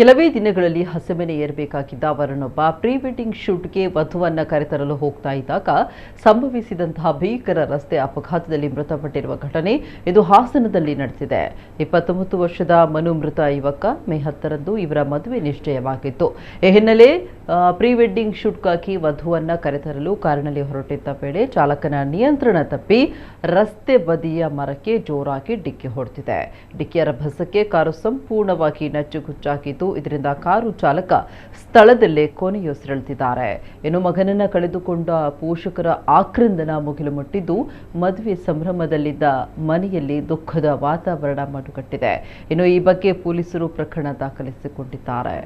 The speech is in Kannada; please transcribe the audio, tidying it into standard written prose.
ಕೆಲವೇ ದಿನಗಳಲ್ಲಿ ಹಸೆಮಣೆ ಏರಬೇಕಾಗಿದ್ದ ವರನೊಬ್ಬ ಪ್ರೀ ವೆಡ್ಡಿಂಗ್ ಶೂಟ್ಗೆ ವಧುವನ್ನ ಕರೆತರಲು ಹೋಗ್ತಾ ಇದ್ದಾಗ ಸಂಭವಿಸಿದಂತಹ ಭೀಕರ ರಸ್ತೆ ಅಪಘಾತದಲ್ಲಿ ಮೃತಪಟ್ಟಿರುವ ಘಟನೆ ಇದು ಹಾಸನದಲ್ಲಿ ನಡೆದಿದೆ. 29 ವರ್ಷದ ಮನು ಮೃತ ಯುವಕ ಮೇ 10ರಂದು ಇವರ ಮದುವೆ ನಿಶ್ಚಯವಾಗಿತ್ತು. ಈ ಹಿನ್ನೆಲೆ ಪ್ರೀ ವೆಡ್ಡಿಂಗ್ ಶೂಟ್ಗಾಗಿ ವಧುವನ್ನ ಕರೆತರಲು ಕಾರಿನಲ್ಲಿ ಹೊರಟಿದ್ದ ವೇಳೆ ಚಾಲಕನ ನಿಯಂತ್ರಣ ತಪ್ಪಿ ರಸ್ತೆ ಬದಿಯ ಮರಕ್ಕೆ ಜೋರಾಗಿ ಡಿಕ್ಕಿ ಹೊಡೆದಿದೆ. ಡಿಕ್ಕಿಯ ರಭಸಕ್ಕೆ ಕಾರು ಸಂಪೂರ್ಣವಾಗಿ ನಜ್ಜುಗುಜ್ಜಾಗಿದ್ದು, ಇದರಿಂದ ಕಾರು ಚಾಲಕ ಸ್ಥಳದಲ್ಲೇ ಕೊನೆಯುಸಿರೆಳೆದಿದ್ದಾರೆ. ಇನ್ನು ಮಗನನ್ನ ಕಳೆದುಕೊಂಡ ಪೋಷಕರ ಆಕ್ರಂದನ ಮುಗಿಲು ಮುಟ್ಟಿದ್ದು, ಮದುವೆ ಸಂಭ್ರಮದಲ್ಲಿದ್ದ ಮನೆಯಲ್ಲಿ ದುಃಖದ ವಾತಾವರಣ ಮಡುಗಟ್ಟಿದೆ. ಇನ್ನು ಈ ಬಗ್ಗೆ ಪೊಲೀಸರು ಪ್ರಕರಣ ದಾಖಲಿಸಿಕೊಂಡಿದ್ದಾರೆ.